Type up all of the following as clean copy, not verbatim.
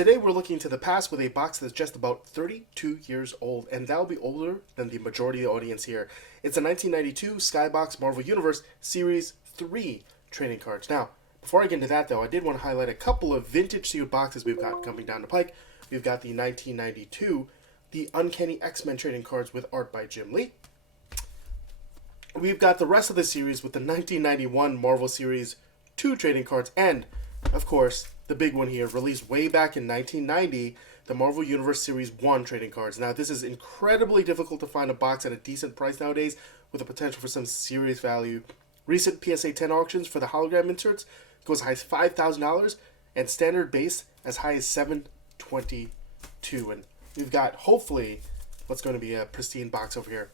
Today we're looking to the past with a box that's just about 32 years old, and that'll be older than the majority of the audience here. It's a 1992 Skybox Marvel Universe Series 3 trading cards. Now, before I get into that though, I did want to highlight a couple of vintage sealed boxes we've got coming down the pike. We've got the 1992, the Uncanny X-Men trading cards with art by Jim Lee. We've got the rest of the series with the 1991 Marvel Series 2 trading cards, and, of course, the big one here, released way back in 1990, the Marvel Universe Series 1 trading cards. Now, this is incredibly difficult to find a box at a decent price nowadays, with the potential for some serious value. Recent PSA 10 auctions for the hologram inserts go as high as $5,000, and standard base as high as $722. And we've got, hopefully, what's going to be a pristine box over here.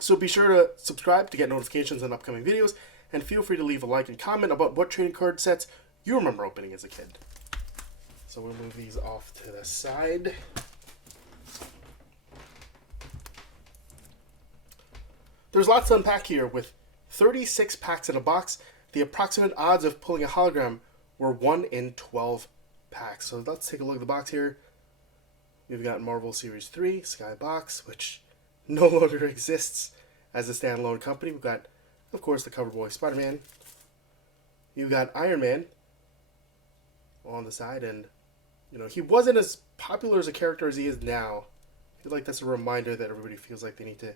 So be sure to subscribe to get notifications on upcoming videos, and feel free to leave a like and comment about what trading card sets you remember opening as a kid. So we'll move these off to the side. There's lots to unpack here. With 36 packs in a box, the approximate odds of pulling a hologram were 1 in 12 packs. So let's take a look at the box here. We've got Marvel Series 3, Skybox, which no longer exists as a standalone company. We've got, of course, the cover boy Spider-Man. You've got Iron Man on the side, and you know, he wasn't as popular as a character as he is now. I feel like that's a reminder that everybody feels like they need to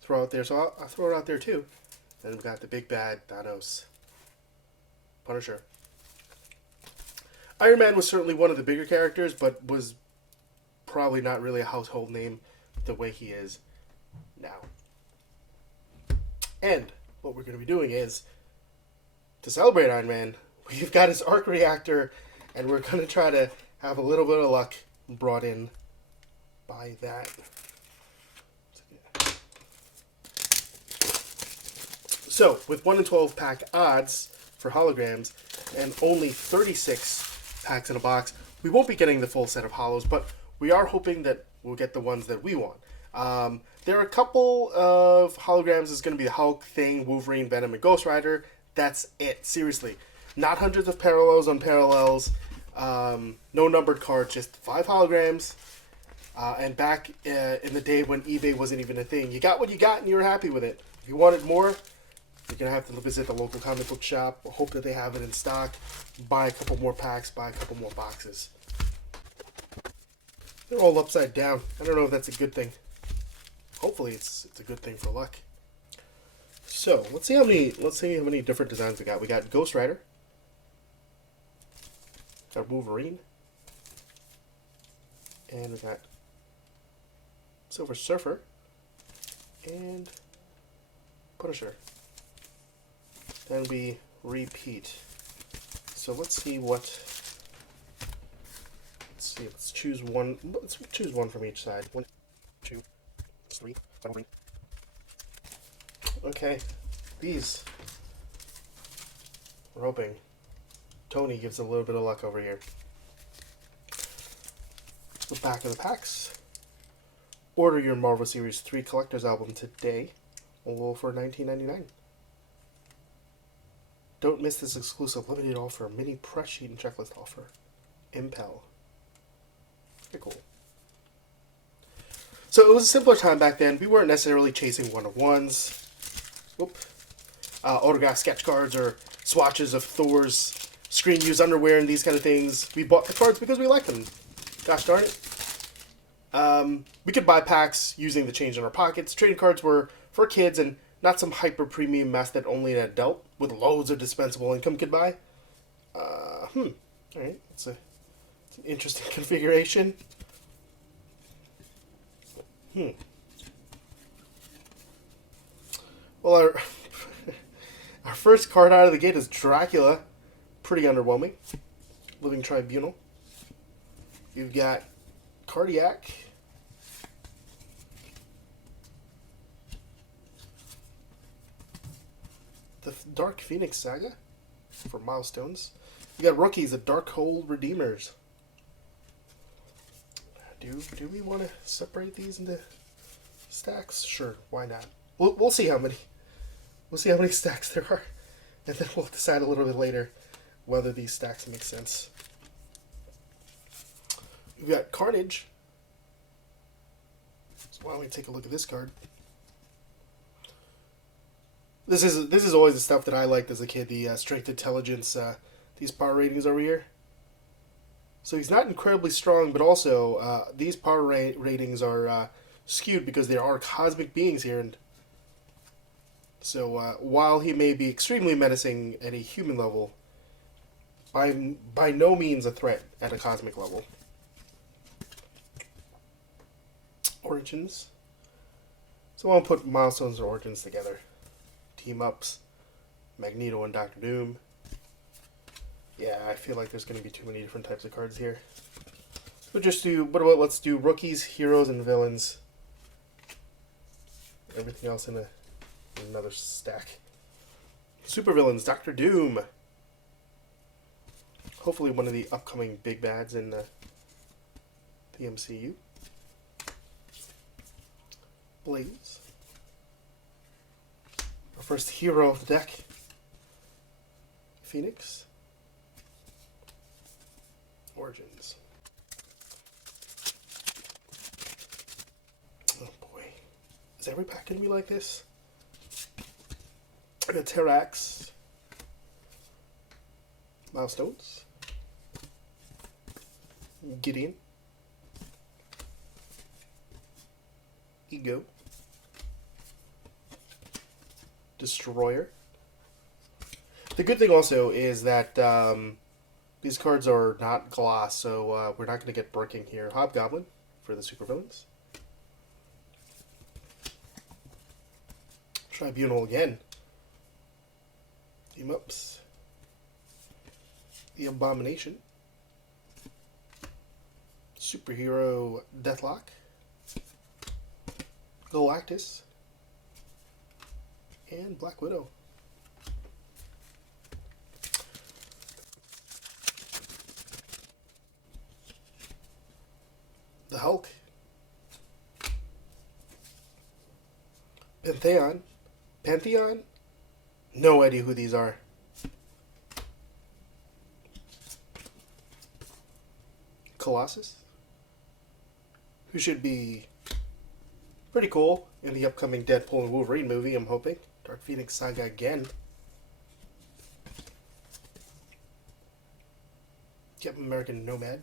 throw out there, so I'll throw it out there too. Then we've got the big bad Thanos, Punisher. Iron Man was certainly one of the bigger characters, but was probably not really a household name the way he is now. And what we're going to be doing is, to celebrate Iron Man, we've got his arc reactor, and we're going to try to have a little bit of luck brought in by that. So, with 1 in 12 pack odds for holograms, and only 36 packs in a box, we won't be getting the full set of holos, but we are hoping that we'll get the ones that we want. There are a couple of holograms. It's going to be the Hulk, Thing, Wolverine, Venom, and Ghost Rider. That's it. Seriously. Not hundreds of parallels on parallels. No numbered cards, just 5 holograms. And back in the day when eBay wasn't even a thing, you got what you got and you were happy with it. If you wanted more, you're going to have to visit the local comic book shop, hope that they have it in stock, buy a couple more packs, buy a couple more boxes. They're all upside down. I don't know if that's a good thing. Hopefully it's a good thing for luck. So let's see how many different designs we got. We got Ghost Rider, got Wolverine, and we got Silver Surfer and Punisher. Then we repeat. So let's see what. Let's choose one. Let's choose one from each side. 1, 2, 3, 4. Okay, these. We're hoping Tony gives a little bit of luck over here. The back of the packs. Order your Marvel Series 3 collector's album today, all for $19.99. Don't miss this exclusive limited offer, mini press sheet and checklist offer. Impel. Very cool. So it was a simpler time back then. We weren't necessarily chasing one-of-ones. Autographed sketch cards or swatches of Thor's screen-used underwear and these kind of things. We bought the cards because we liked them. Gosh darn it. We could buy packs using the change in our pockets. Trading cards were for kids and not some hyper-premium mess that only an adult with loads of dispensable income could buy. Alright, it's an interesting configuration. Well, our first card out of the gate is Dracula. Pretty underwhelming. Living Tribunal. You've got Cardiac. The Dark Phoenix Saga for Milestones. You got Rookies, the Dark Hole Redeemers. Do we want to separate these into stacks? Sure, why not? We'll see how many. We'll see how many stacks there are, and then we'll decide a little bit later whether these stacks make sense. We've got Carnage. So why don't we take a look at this card? This is always the stuff that I liked as a kid. The strength, intelligence, these power ratings over here. So he's not incredibly strong, but also these power ratings are skewed because there are cosmic beings here, and so while he may be extremely menacing at a human level, by no means a threat at a cosmic level. Origins. So I'll put Milestones and Origins together. Team ups. Magneto and Doctor Doom. Yeah, I feel like there's going to be too many different types of cards here. We'll just do, let's do rookies, heroes, and villains. Everything else in another stack. Supervillains, Doctor Doom. Hopefully one of the upcoming big bads in the MCU. Blaze. Our first hero of the deck. Phoenix. Origins. Oh boy. Is every pack going to be like this? I got Terrax. Milestones. Gideon. Ego. Destroyer. The good thing also is that these cards are not gloss, so we're not going to get bricking here. Hobgoblin for the supervillains. Tribunal again. Team ups. The Abomination. Superhero Deathlock. Galactus. And Black Widow. The Hulk. Pantheon? No idea who these are. Colossus, who should be pretty cool in the upcoming Deadpool and Wolverine movie, I'm hoping. Dark Phoenix Saga again. Captain American Nomad.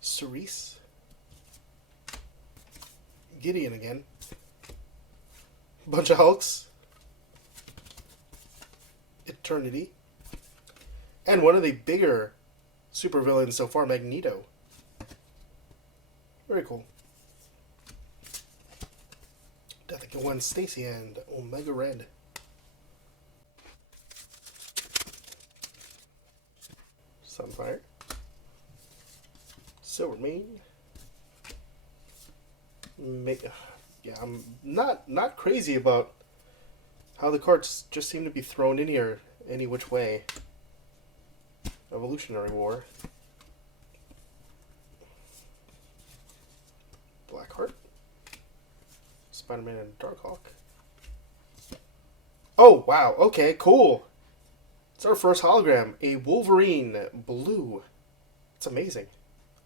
Cerise. Gideon again. Bunch of Hulks. Eternity. And one of the bigger supervillains so far, Magneto. Very cool. Death Gwen Stacy and Omega Red. Sunfire. Silvermane. Yeah, I'm not crazy about how the cards just seem to be thrown in here any which way. Evolutionary War. Blackheart. Spider-Man and Darkhawk. Oh, wow. Okay, cool. It's our first hologram. A Wolverine blue. It's amazing.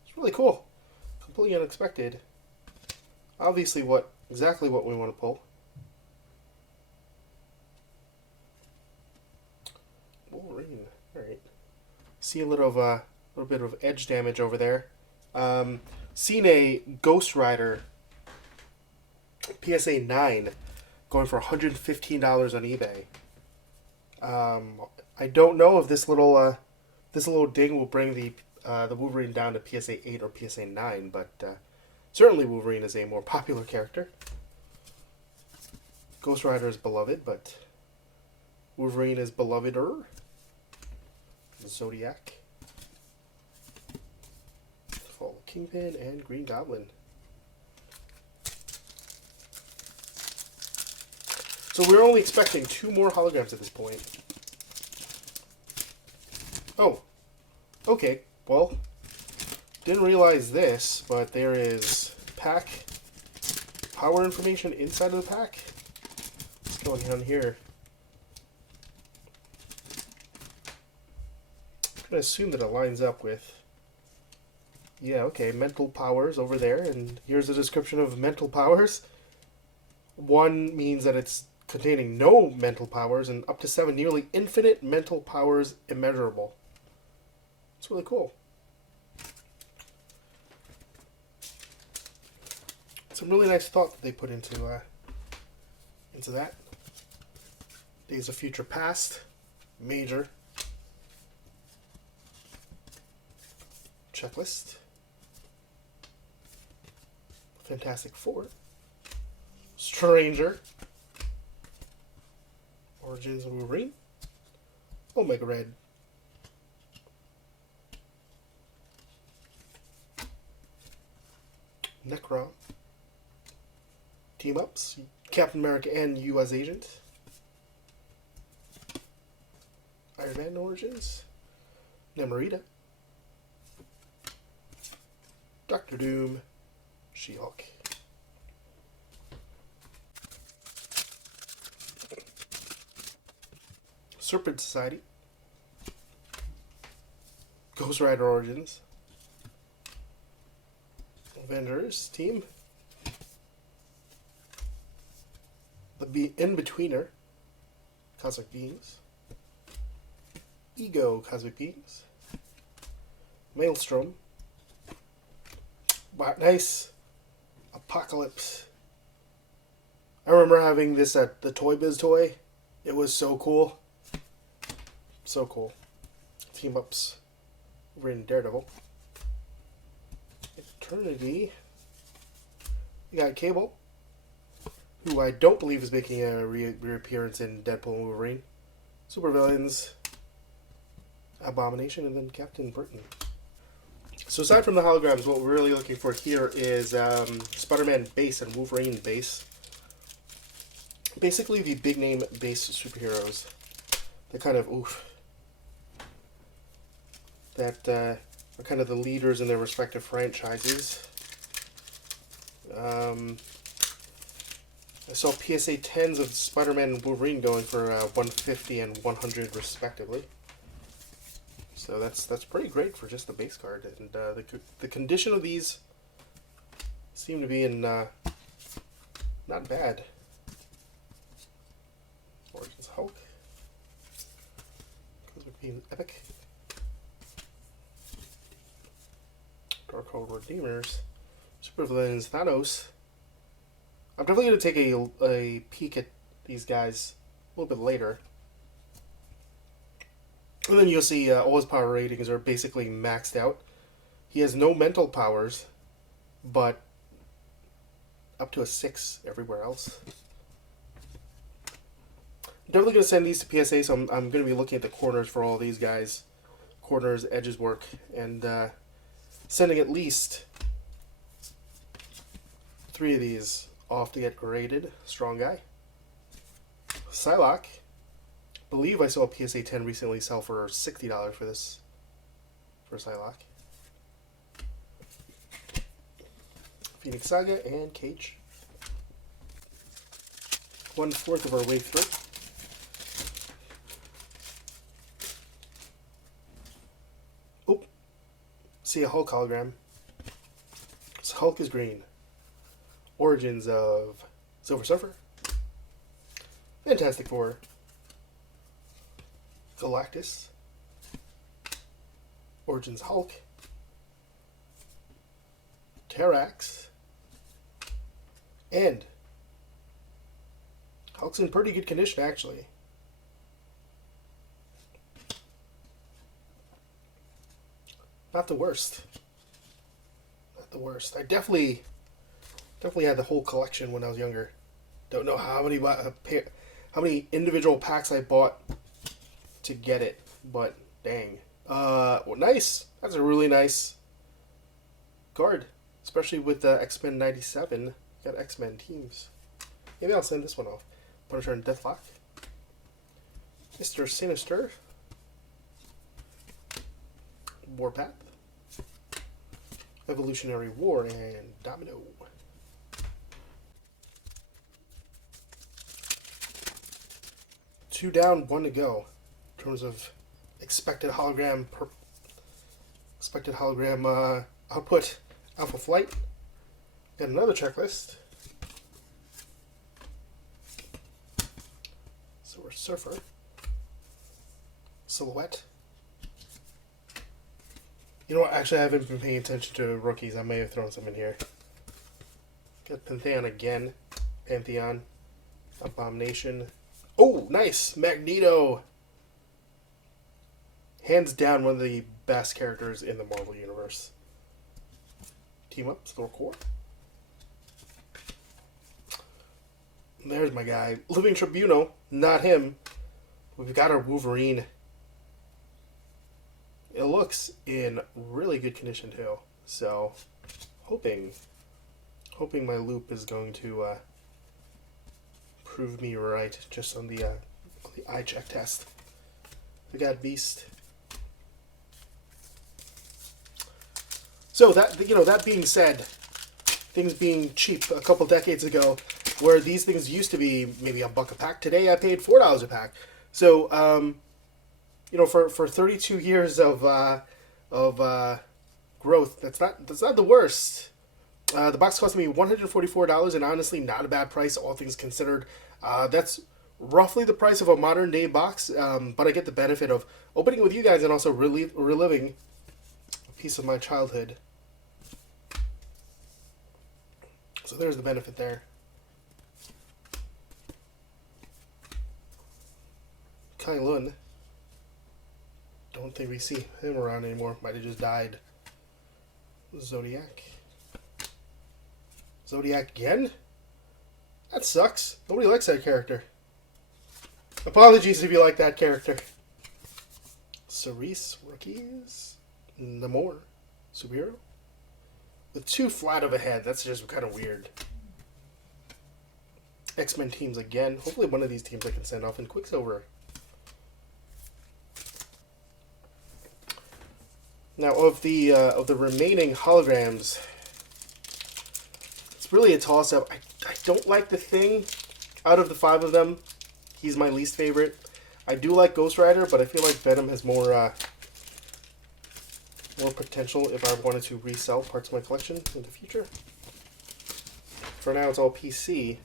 It's really cool. Completely unexpected. Obviously exactly what we want to pull. Wolverine. Alright. See a little bit of edge damage over there. Seen a Ghost Rider PSA 9 going for $115 on eBay. I don't know if this little ding will bring the Wolverine down to PSA 8 or PSA 9, but certainly Wolverine is a more popular character. Ghost Rider is beloved, but Wolverine is beloveder. Zodiac. Fall Kingpin and Green Goblin. So we're only expecting 2 more holograms at this point. Oh. Okay. Well, didn't realize this, but there is pack power information inside of the pack. What's going on here? I'm going to assume that it lines up with Yeah, okay, mental powers over there, and here's a description of mental powers. 1 means that it's containing no mental powers, and up to 7, nearly infinite mental powers immeasurable. It's really cool. Some really nice thought that they put into that. Days of Future Past, Major, Checklist, Fantastic Four, Stranger, Origins of Wolverine, Omega Red, Necron, Team Ups, Captain America and U.S. Agent, Iron Man Origins, Namorita, Doctor Doom, She-Hulk. Serpent Society, Ghost Rider Origins, Avengers Team, The In-Betweener, Cosmic Beings, Ego Cosmic Beings, Maelstrom, wow, nice, Apocalypse. I remember having this at the Toy Biz Toy. It was so cool. So cool. Team Ups, Wolverine, Daredevil, Eternity. You got Cable, who I don't believe is making a reappearance in Deadpool and Wolverine. Supervillains, Abomination, and then Captain Britain. So aside from the holograms, what we're really looking for here is Spider-Man base and Wolverine base. Basically the big name base superheroes. They're kind of, that are kind of the leaders in their respective franchises. I saw PSA 10s of Spider-Man and Wolverine going for 150 and 100 respectively. So that's pretty great for just the base card. And the condition of these seem to be in not bad. Origins Hulk, Cosmic Beam Epic, Darkhold Redeemers, Supervillains Thanos. I'm definitely going to take a peek at these guys a little bit later. And then you'll see all his power ratings are basically maxed out. He has no mental powers, but up to a 6 everywhere else. I'm definitely going to send these to PSA, so I'm going to be looking at the corners for all these guys. Corners, edges work, and sending at least 3 of these off to get graded. Strong guy. Psylocke. I believe I saw a PSA 10 recently sell for $60 for this, for Psylocke. Phoenix Saga and Cage. 1/4 of our way through. Oh, see a Hulk hologram. So Hulk is green. Origins of Silver Surfer. Fantastic Four. Galactus. Origins Hulk. Terrax. And Hulk's in pretty good condition, actually. Not the worst. Not the worst. I definitely had the whole collection when I was younger. Don't know how many individual packs I bought to get it, but dang. Well, nice. That's a really nice card, especially with X-Men 97. Got X-Men teams. Maybe I'll send this one off. Punisher and Deathlock. Mr. Sinister. Warpath. Evolutionary War and Domino. Two down, 1 to go. In terms of expected hologram Output Alpha Flight. Got another checklist. So we're Surfer. Silhouette. You know what? Actually, I haven't been paying attention to rookies. I may have thrown some in here. Got Pantheon again. Pantheon. Abomination. Oh, nice! Magneto! Hands down one of the best characters in the Marvel Universe. Team up, Thor Core. There's my guy. Living Tribuno, not him. We've got our Wolverine. It looks in really good condition too. So, hoping my loop is going to prove me right just on the eye check test. We got Beast. So that being said, things being cheap a couple decades ago, where these things used to be maybe $1 a pack, today I paid $4 a pack. So for 32 years of growth, that's not the worst. The box cost me $144, and honestly, not a bad price, all things considered. That's roughly the price of a modern day box, but I get the benefit of opening with you guys and also reliving a piece of my childhood. So there's the benefit there. Kai Lun. Don't think we see him around anymore. Might have just died. Zodiac. Zodiac again? That sucks. Nobody likes that character. Apologies if you like that character. Cerise, rookies. Namor, superhero. With too flat of a head, that's just kind of weird. X-Men teams again. Hopefully one of these teams I can send off in Quicksilver. Now of the remaining holograms, it's really a toss-up. I don't like the Thing. Out of the 5 of them, he's my least favorite. I do like Ghost Rider, but I feel like Venom has more potential if I wanted to resell parts of my collection in the future. For now, it's all PC.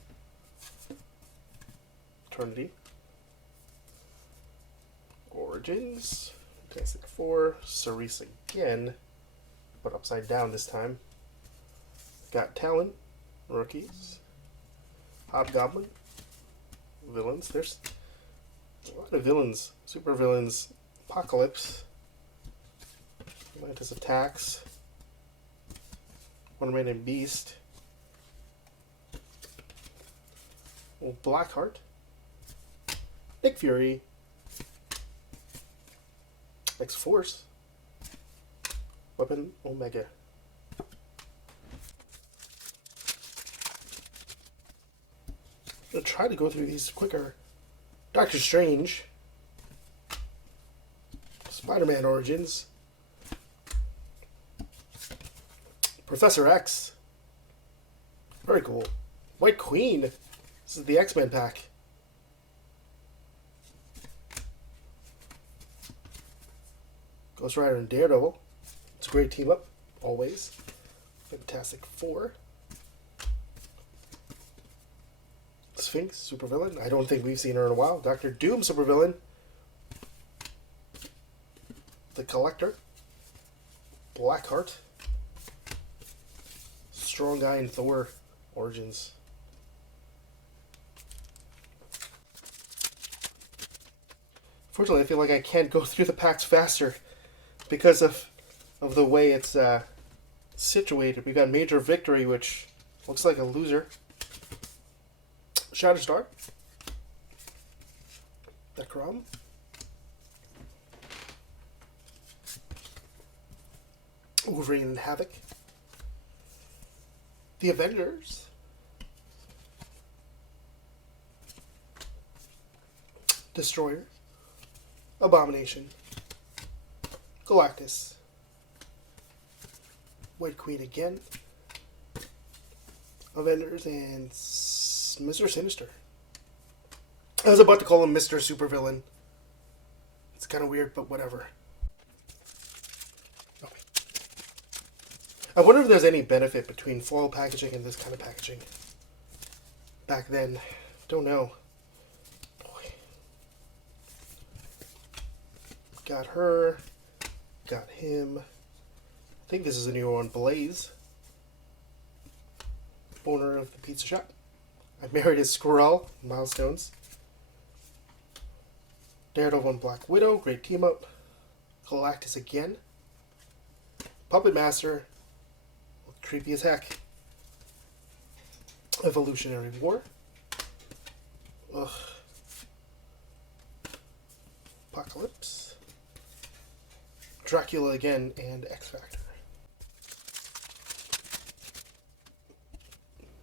Eternity. Origins. Fantastic Four. Cerise again, but upside down this time. Got Talon. Rookies. Hobgoblin. Villains. There's a lot of villains. Super villains. Apocalypse. Atlantis Attacks. Wonder Man and Beast. Blackheart. Nick Fury. X-Force. Weapon Omega. I'm going to try to go through these quicker. Doctor Strange. Spider-Man Origins. Professor X. Very cool. White Queen. This is the X-Men pack. Ghost Rider and Daredevil. It's a great team up, always. Fantastic Four. Sphinx, supervillain. I don't think we've seen her in a while. Doctor Doom, supervillain. The Collector. Blackheart. Strong Guy and Thor Origins. Fortunately, I feel like I can't go through the packs faster because of the way it's situated. We got Major Victory, which looks like a loser. Shatterstar. Necrom. Wolverine and Havoc. The Avengers. Destroyer. Abomination. Galactus. White Queen again. Avengers and Mr. Sinister. I was about to call him Mr. Supervillain. It's kind of weird, but whatever. Okay. I wonder if there's any benefit between foil packaging and this kind of packaging. Back then. Don't know. Boy. Got her. Got him. I think this is a new one. Blaze. Owner of the pizza shop. I married a squirrel. Milestones. Daredevil and Black Widow. Great team up. Galactus again. Puppet Master. Creepy as heck. Evolutionary War. Ugh. Apocalypse. Dracula again, and X Factor.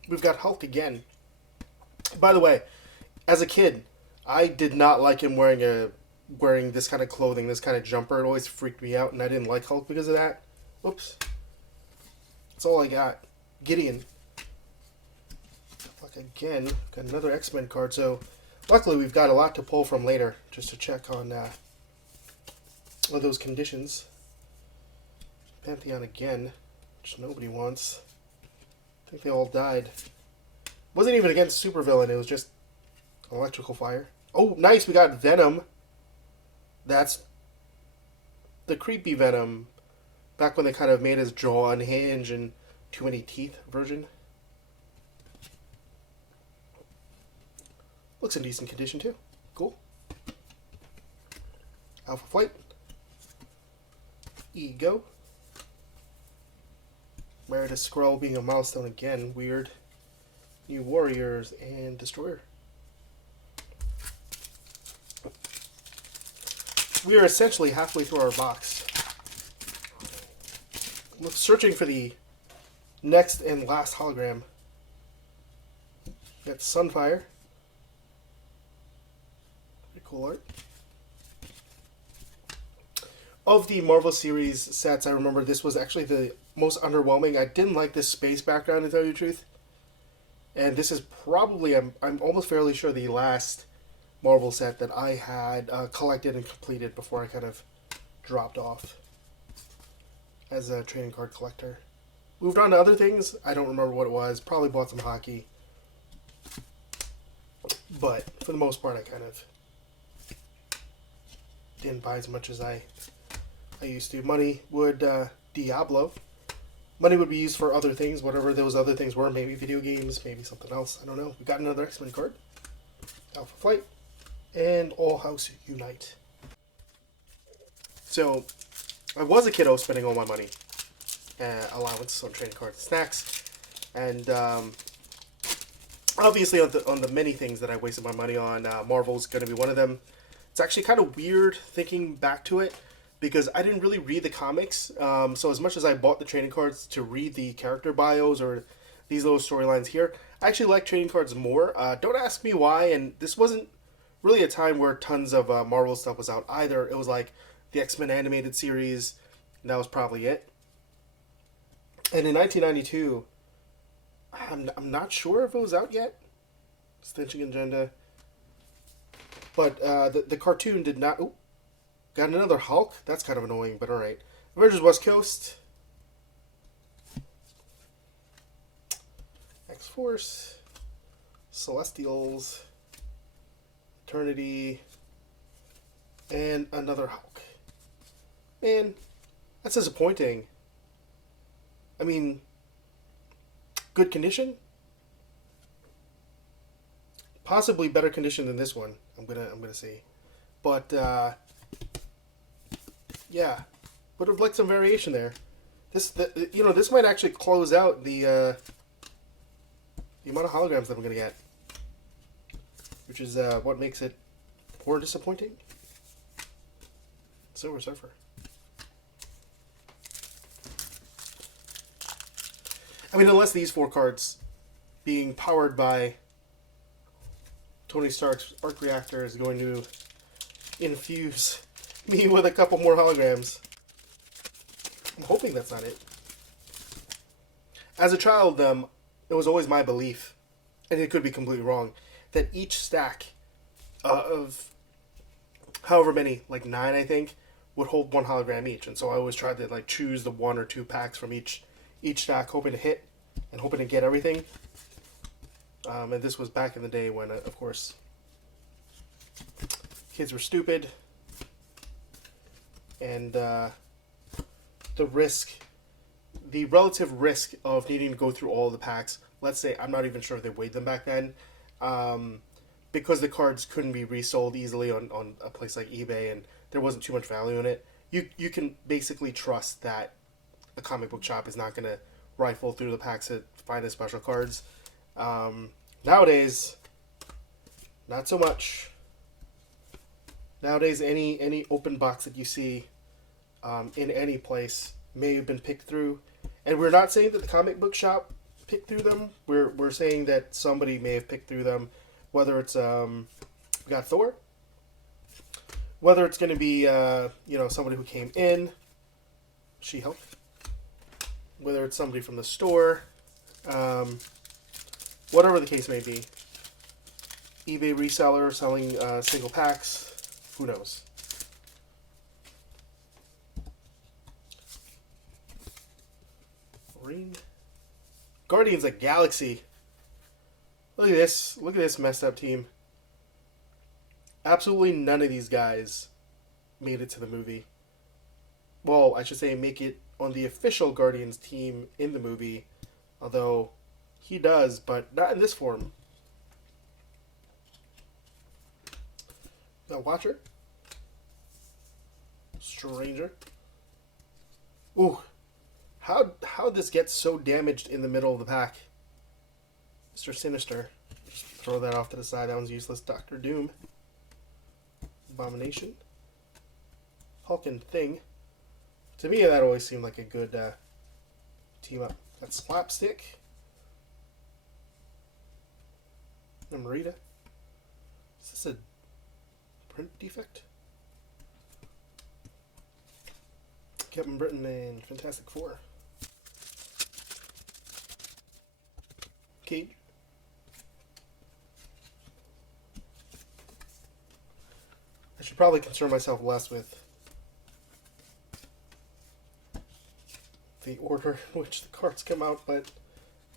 We've got Hulk again. By the way, as a kid, I did not like him wearing this kind of clothing, this kind of jumper. It always freaked me out, and I didn't like Hulk because of that. Whoops. That's all I got. Gideon. Like again, got another X-Men card. So, luckily we've got a lot to pull from later, just to check on all those conditions. Pantheon again, which nobody wants. I think they all died. Wasn't even against supervillain. It was just electrical fire. Oh, nice. We got Venom. That's the creepy Venom. Back when they kind of made his jaw unhinge and too many teeth version. Looks in decent condition too. Cool. Alpha Flight. Ego. Married a Skrull being a milestone again. Weird. New Warriors and Destroyer. We are essentially halfway through our box. Searching for the next and last hologram. Got Sunfire. Pretty cool art. Of the Marvel series sets, I remember this was actually the most underwhelming. I didn't like this space background, to tell you the truth. And this is probably, I'm almost fairly sure, the last Marvel set that I had collected and completed before I kind of dropped off as a trading card collector. Moved on to other things. I don't remember what it was. Probably bought some hockey. But for the most part, I kind of didn't buy as much as I used to. Money would, Diablo. Money would be used for other things, whatever those other things were. Maybe video games, maybe something else. I don't know. We got another X-Men card. Alpha Flight. And All House Unite. So, I was a kiddo spending all my money, allowance on trading cards and snacks, and obviously on the many things that I wasted my money on, Marvel's going to be one of them. It's actually kind of weird thinking back to it, because I didn't really read the comics, so as much as I bought the trading cards to read the character bios or these little storylines here, I actually like trading cards more. Don't ask me why, and this wasn't really a time where tons of Marvel stuff was out either. It was like the X-Men animated series, and that was probably it. And in 1992, I'm not sure if it was out yet. Stenching Agenda. But the cartoon did not... Ooh, got another Hulk? That's kind of annoying, but alright. Avengers West Coast. X-Force. Celestials. Eternity. And another Hulk. Man, that's disappointing. I mean, good condition? Possibly better condition than this one. I'm gonna say, but yeah, would have liked some variation there. This might actually close out the amount of holograms that I'm gonna get, which is what makes it more disappointing. Silver Surfer. I mean, unless these 4 cards being powered by Tony Stark's arc reactor is going to infuse me with a couple more holograms. I'm hoping that's not it. As a child, it was always my belief, and it could be completely wrong, that each stack of however many, like 9 I think, would hold 1 hologram each. And so I always tried to choose the 1 or 2 packs from each each stack, hoping to hit and hoping to get everything. And this was back in the day when, of course, kids were stupid, and the relative risk of needing to go through all the packs. Let's say, I'm not even sure if they weighed them back then, because the cards couldn't be resold easily on a place like eBay, and there wasn't too much value in it. You can basically trust that a comic book shop is not going to rifle through the packs to find the special cards. Nowadays, not so much. Nowadays, any open box that you see in any place may have been picked through. And we're not saying that the comic book shop picked through them. We're saying that somebody may have picked through them. Whether it's we got Thor, whether it's going to be somebody who came in, She-Hulk, whether it's somebody from the store, whatever the case may be, eBay reseller selling single packs, who knows. Wolverine. Guardians of the Galaxy. Look at this. Look at this messed up team. Absolutely none of these guys made it to the movie. Well, I should say make it on the official Guardians team in the movie. Although he does, but not in this form. The Watcher. Stranger. Ooh. How'd this get so damaged in the middle of the pack? Mr. Sinister. Just throw that off to the side. That one's useless. Doctor Doom. Abomination. Hulk and Thing. To me, that always seemed like a good team up. Got Slapstick. And Marita. Is this a print defect? Captain Britain and Fantastic Four. Cage. I should probably concern myself less with the order in which the cards come out, but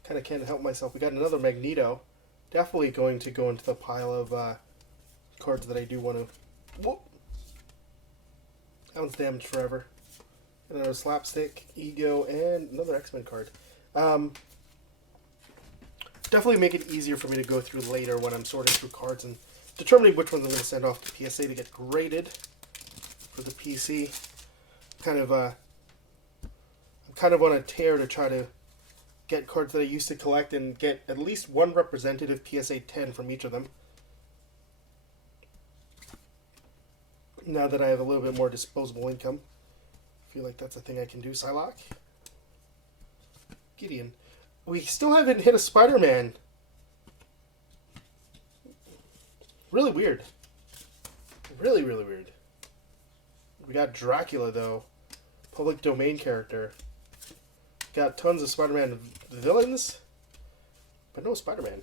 kind of can't help myself. We got another Magneto. Definitely going to go into the pile of cards that I do want to... Whoop! That one's damaged forever. Another Slapstick, Ego, and another X-Men card. Definitely make it easier for me to go through later when I'm sorting through cards and determining which ones I'm going to send off to PSA to get graded for the PC. I'm kind of on a tear to try to get cards that I used to collect and get at least one representative PSA 10 from each of them. Now that I have a little bit more disposable income. I feel like that's a thing I can do. Psylocke. Gideon. We still haven't hit a Spider-Man. Really weird. Really, really weird. We got Dracula, though. Public domain character. Got tons of Spider-Man villains, but no Spider-Man.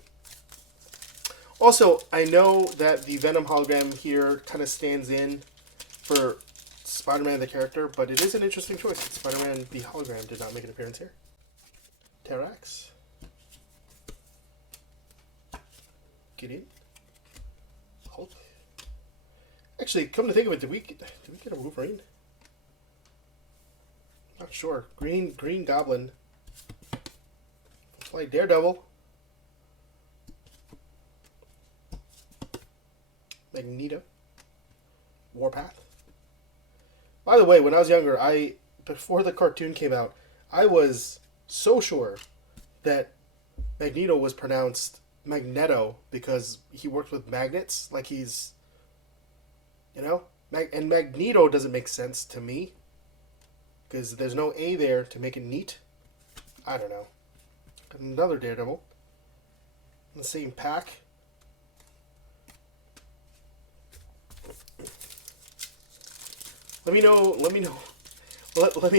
Also, I know that the Venom hologram here kind of stands in for Spider-Man the character, but it is an interesting choice. Spider-Man the hologram did not make an appearance here. Terrax. Gideon. Hulk. Actually, come to think of it, did we get a Wolverine? Not sure. Green Goblin. Play Daredevil. Magneto. Warpath. By the way, when I was younger, before the cartoon came out, I was so sure that Magneto was pronounced Magneto because he worked with magnets, like he's, and Magneto doesn't make sense to me because there's no A there to make it neat. I don't know. Another Daredevil in the same pack. Let me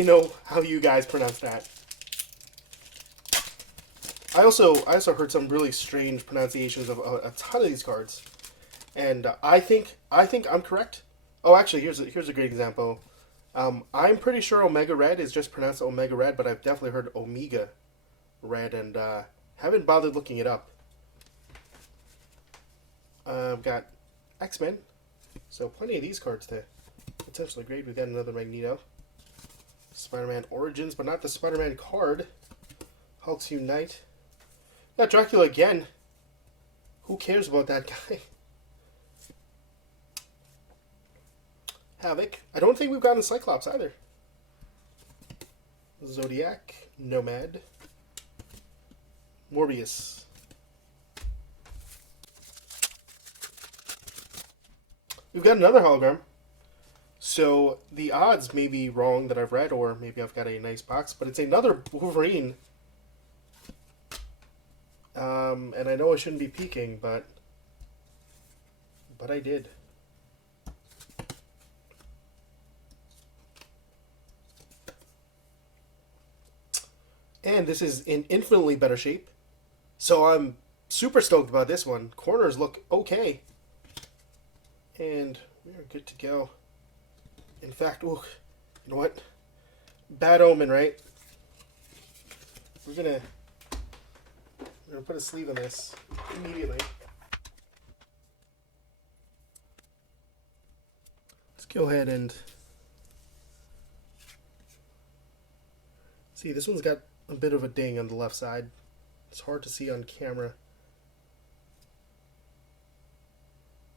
know how you guys pronounce that. I also heard some really strange pronunciations of a ton of these cards, and I think I'm correct. Oh, actually, here's a great example. I'm pretty sure Omega Red is just pronounced Omega Red, but I've definitely heard Omega Red, and haven't bothered looking it up. I've got X-Men, so plenty of these cards to potentially grade. We've got another Magneto. Spider-Man Origins, but not the Spider-Man card. Hulks Unite. Got Dracula again. Who cares about that guy? Havoc. I don't think we've gotten Cyclops either. Zodiac. Nomad. Morbius. We've got another hologram. So the odds may be wrong that I've read, or maybe I've got a nice box, but it's another Wolverine. And I know I shouldn't be peeking, but I did. And this is in infinitely better shape. So I'm super stoked about this one. Corners look okay. And we're good to go. In fact, ooh, you know what? Bad omen, right? We're gonna put a sleeve on this immediately. Let's go ahead and see. This one's got a bit of a ding on the left side. It's hard to see on camera.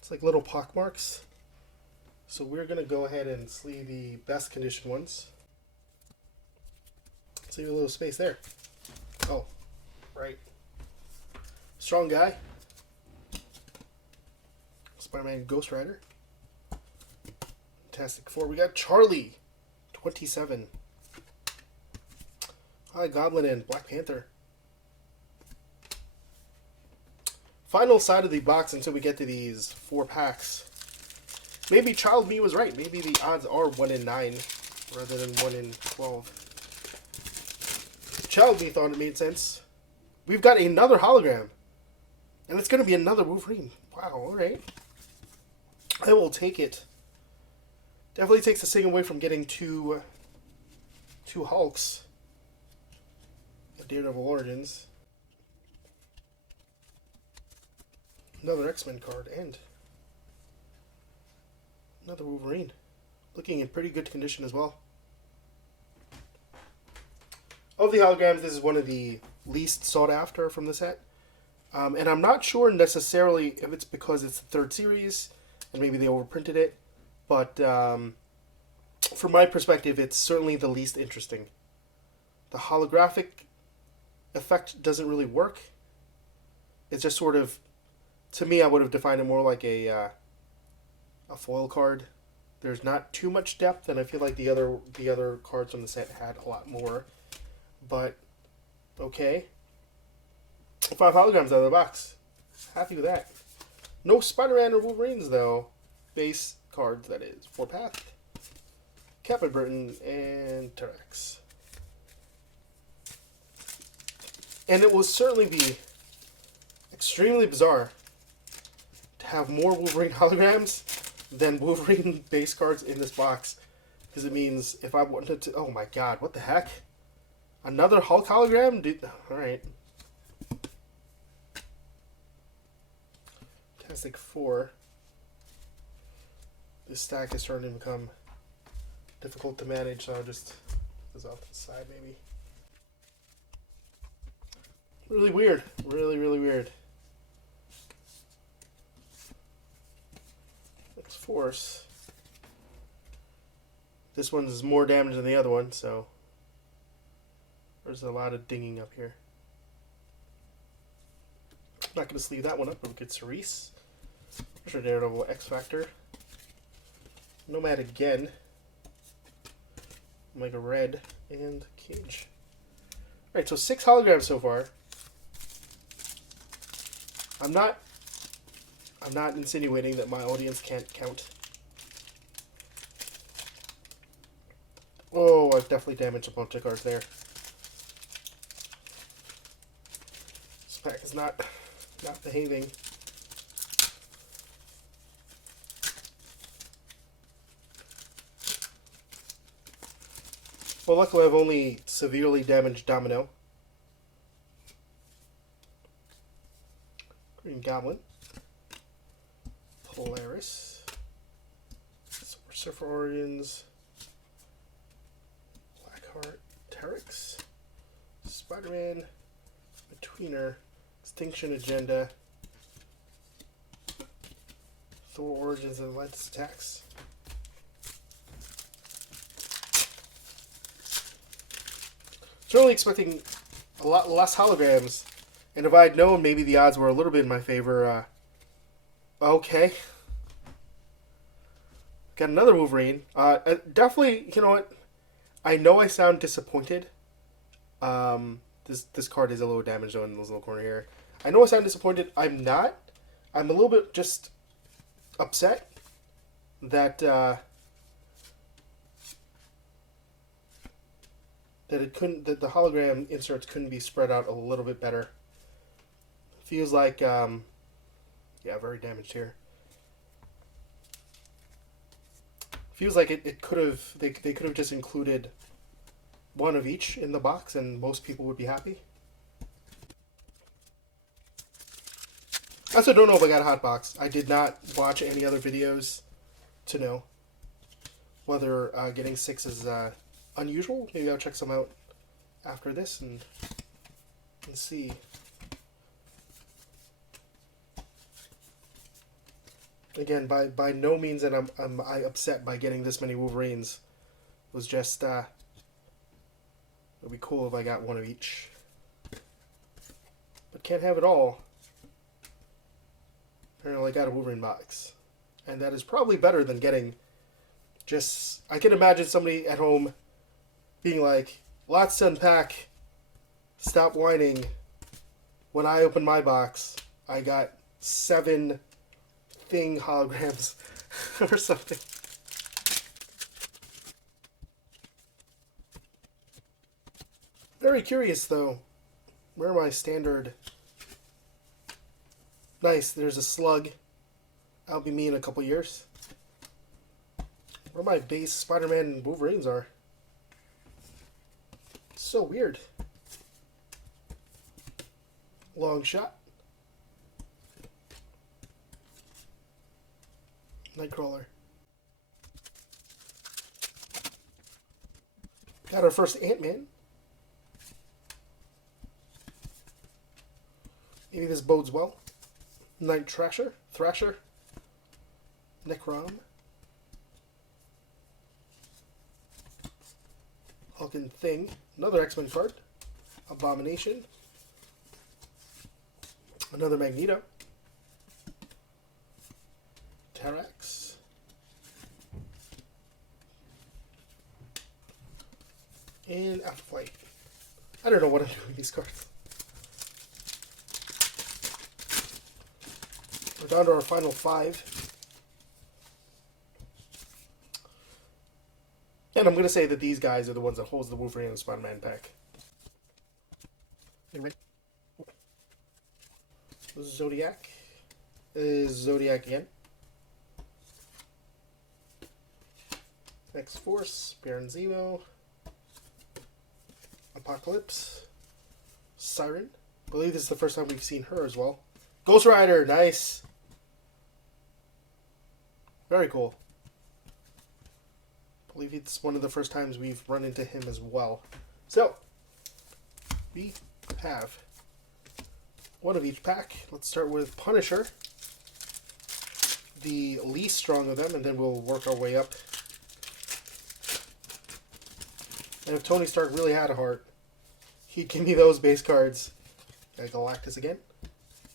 It's like little pock marks. So we're going to go ahead and sleeve the best condition ones. Let's leave a little space there. Oh, right. Strong Guy. Spider-Man Ghost Rider. Fantastic Four. We got Charlie, 27. Hi, Goblin and Black Panther. Final side of the box until we get to these 4 packs. Maybe Child Me was right. Maybe the odds are 1 in 9 rather than 1 in 12. Child Me thought it made sense. We've got another hologram. And it's going to be another Wolverine. Wow, alright. I will take it. Definitely takes the sting away from getting two Hulks. Daredevil Origins. Another X-Men card, and another Wolverine. Looking in pretty good condition as well. Of the holograms, this is one of the least sought after from the set. And I'm not sure necessarily if it's because it's the 3rd series, and maybe they overprinted it. But from my perspective, it's certainly the least interesting. The holographic effect doesn't really work. It's just sort of, to me, I would have defined it more like a foil card. There's not too much depth, and I feel like the other cards on the set had a lot more. But okay, 5 holograms out of the box. Happy with that. No Spider-Man or Wolverines though. Base cards, that is. 4-pack. Captain Britain and T-Rex. And it will certainly be extremely bizarre to have more Wolverine holograms than Wolverine base cards in this box. Because it means if I wanted to... Oh my god, what the heck? Another Hulk hologram? Dude, alright. Fantastic Four. This stack is starting to become difficult to manage, so I'll just put this off to the side maybe. Really weird. Really, really weird. X-Force. This one's more damage than the other one, so there's a lot of dinging up here. I'm not going to sleeve that one up, but we get Cerise. There's Daredevil X-Factor. Nomad again. Omega Red and Cage. Alright, so 6 holograms so far. I'm not insinuating that my audience can't count. Oh, I've definitely damaged a bunch of cards there. This pack is not behaving. Well, luckily I've only severely damaged Domino. Green Goblin. Polaris. Surfer Origins. Blackheart. Terex. Spider-Man. Betweener. Extinction Agenda. Thor Origins and Atlantis Attacks. Certainly expecting a lot less holograms, and if I had known, maybe the odds were a little bit in my favor. Okay. Got another Wolverine. Definitely, you know what? I know I sound disappointed. This card is a little damaged on this little corner here. I know I sound disappointed. I'm not. I'm a little bit just upset that that the hologram inserts couldn't be spread out a little bit better. Feels like yeah, very damaged here. Feels like it could have they could have just included one of each in the box and most people would be happy. I also don't know if I got a hot box. I did not watch any other videos to know whether getting 6 is unusual. Maybe I'll check some out after this and see. Again, by no means that I'm upset by getting this many Wolverines. It was just it'd be cool if I got one of each, but can't have it all. Apparently, I got a Wolverine box, and that is probably better than getting just. I can imagine somebody at home being like, "Lots to unpack. Stop whining." When I opened my box, I got 7 Thing holograms or something. Very curious though. Where are my standard? Nice, there's a slug. That'll be me in a couple years. Where my base Spider-Man and Wolverines are. So weird. Long shot. Nightcrawler. Got our first Ant-Man. Maybe this bodes well. Night Thrasher. Necrom. Hulkin Thing. Another X-Men card. Abomination. Another Magneto. Terex. And Afterflight. I don't know what I'm doing with these cards. We're down to our final 5. And I'm going to say that these guys are the ones that holds the Wolverine and Spider-Man pack. Zodiac. Is Zodiac again. X-Force. Baron Zemo. Apocalypse. Siren. I believe this is the first time we've seen her as well. Ghost Rider. Nice. Very cool. I believe it's one of the first times we've run into him as well. So, we have one of each pack. Let's start with Punisher. The least strong of them, and then we'll work our way up. And if Tony Stark really had a heart, he'd give me those base cards. Got Galactus again.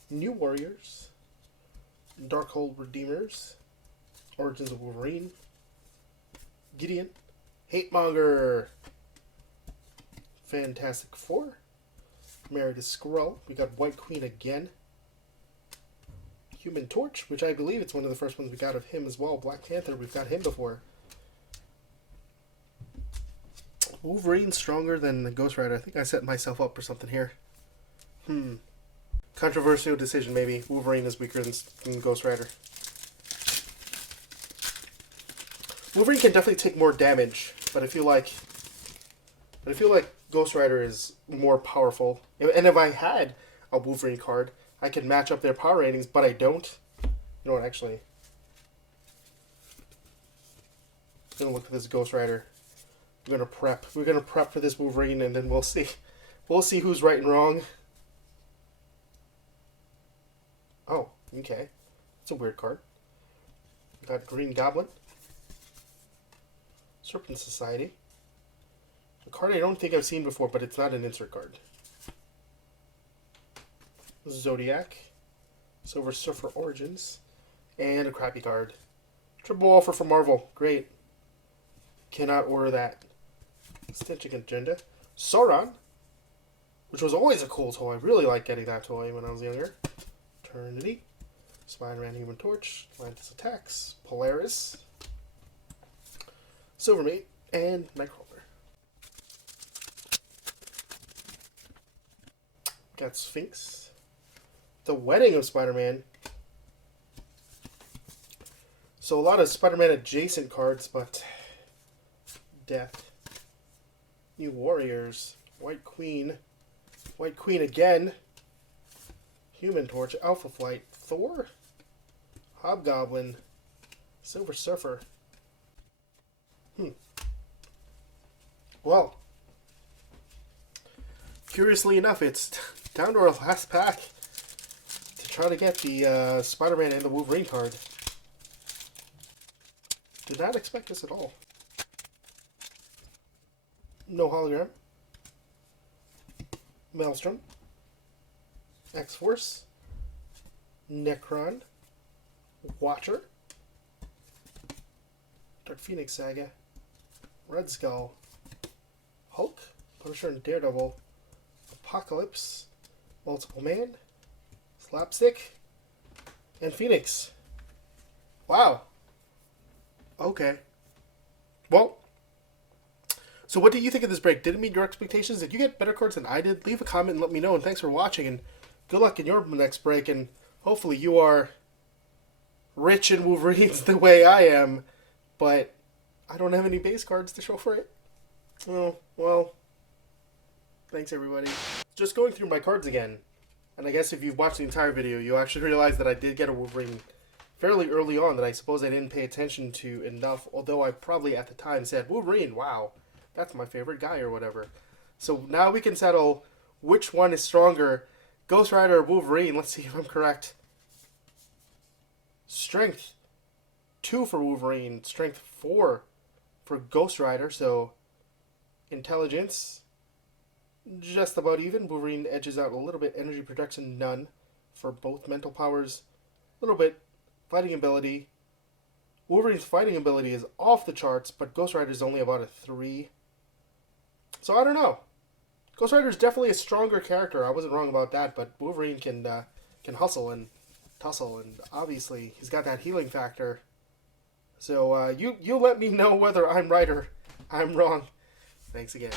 New Warriors. Darkhold Redeemers. Origins of Wolverine. Gideon. Hatemonger. Fantastic Four. Married a Skrull. We got White Queen again. Human Torch, which I believe it's one of the first ones we got of him as well. Black Panther, we've got him before. Wolverine stronger than the Ghost Rider. I think I set myself up for something here. Controversial decision, maybe. Wolverine is weaker than Ghost Rider. Wolverine can definitely take more damage, but I feel like But I feel like Ghost Rider is more powerful. And if I had a Wolverine card, I could match up their power ratings, but I don't. You know what, actually. I'm going to look at this Ghost Rider. We're going to prep. We're going to prep for this Wolverine, and then we'll see. We'll see who's right and wrong. Oh, okay. It's a weird card. We got Green Goblin. Serpent Society. A card I don't think I've seen before, but it's not an insert card. Zodiac. Silver Surfer Origins. And a crappy card. Triple offer from Marvel. Great. Cannot order that. Stitching Agenda. Sauron. Which was always a cool toy. I really liked getting that toy when I was younger. Eternity. Spider-Man Human Torch. Atlantis Attacks. Polaris. Silvermate. And Nightcrawler. Got Sphinx. The Wedding of Spider-Man. So a lot of Spider-Man adjacent cards, but Death. New Warriors. White Queen. White Queen again. Human Torch. Alpha Flight. Thor. Hobgoblin. Silver Surfer. Well, curiously enough, it's down to our last pack to try to get the Spider-Man and the Wolverine card. Did not expect this at all. No hologram. Maelstrom. X-Force. Necron. Watcher. Dark Phoenix Saga. Red Skull. Hulk. Punisher and Daredevil. Apocalypse. Multiple Man. Slapstick. And Phoenix. Wow. Okay. Well, so what do you think of this break? Did it meet your expectations? Did you get better cards than I did? Leave a comment and let me know. And thanks for watching. And good luck in your next break. And hopefully you are rich in Wolverines the way I am. But I don't have any base cards to show for it. Oh, well. Thanks, everybody. Just going through my cards again. And I guess if you've watched the entire video, you'll actually realize that I did get a Wolverine fairly early on that I suppose I didn't pay attention to enough. Although I probably at the time said, Wolverine, wow. That's my favorite guy or whatever. So now we can settle which one is stronger, Ghost Rider or Wolverine. Let's see if I'm correct. Strength 2 for Wolverine. Strength 4 for Ghost Rider. So intelligence, just about even. Wolverine edges out a little bit. Energy protection, none for both. Mental powers, a little bit. Fighting ability. Wolverine's fighting ability is off the charts, but Ghost Rider is only about a 3. So I don't know. Ghost Rider is definitely a stronger character. I wasn't wrong about that, but Wolverine can hustle and tussle, and obviously he's got that healing factor. So you let me know whether I'm right or I'm wrong. Thanks again.